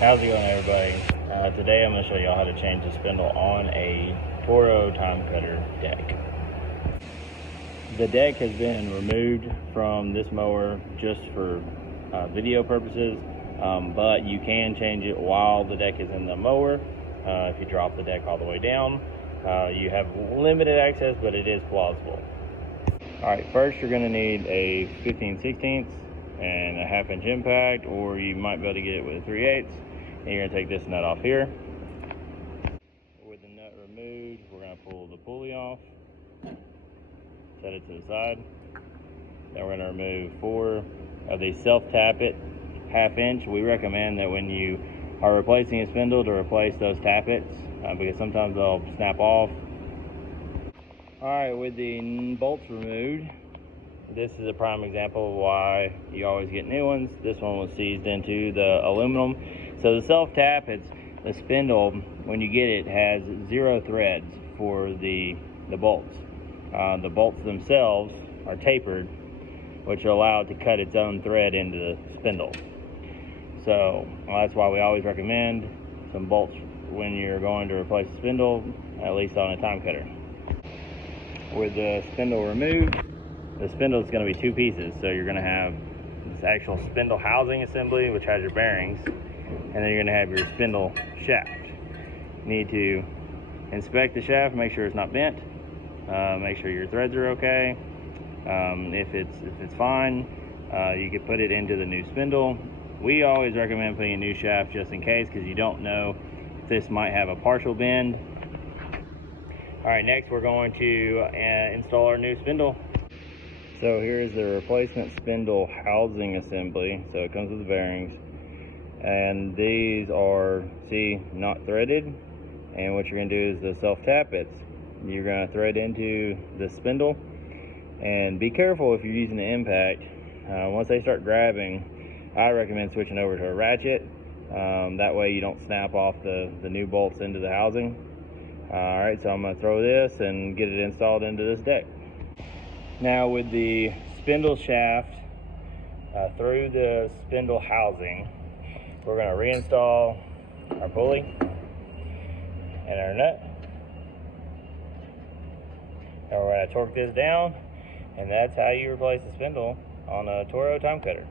How's it going, everybody? Today I'm going to show you how to change the spindle on a Toro time cutter deck. The deck has been removed from this mower just for video purposes, but you can change it while the deck is in the mower. If you drop the deck all the way down, you have limited access, but it is plausible. Alright, first you're going to need a 15/16 and a 1/2 inch impact, or you might be able to get it with a 3/8. And you're going to take this nut off here. With the nut removed, we're going to pull the pulley off, set it to the side. Then we're going to remove 4 of these self-tappet 1/2 inch. We recommend that when you are replacing a spindle to replace those tappets because sometimes they'll snap off. Alright, with the bolts removed, this is a prime example of why you always get new ones. This one was seized into the aluminum. So the self-tap, the spindle, when you get it, has 0 threads for the bolts. The bolts themselves are tapered, which allow it to cut its own thread into the spindle. So that's why we always recommend some bolts when you're going to replace the spindle, at least on a time cutter. With the spindle removed, the spindle is going to be 2 pieces. So you're going to have this actual spindle housing assembly, which has your bearings, and then you're going to have your spindle shaft. You need to inspect the shaft, make sure it's not bent, make sure your threads are okay. If it's fine, you can put it into the new spindle. We always recommend putting a new shaft just in case, because you don't know if this might have a partial bend. Alright, next we're going to install our new spindle. So here's the replacement spindle housing assembly. So it comes with the bearings, and these are, see, not threaded. And what you're going to do is the self-tappets, you're going to thread into the spindle, and be careful if you're using the impact. Once they start grabbing, I recommend switching over to a ratchet. That way you don't snap off the new bolts into the housing. Alright, so I'm going to throw this and get it installed into this deck. Now with the spindle shaft through the spindle housing, we're going to reinstall our pulley and our nut. And we're going to torque this down, and that's how you replace the spindle on a Toro time cutter.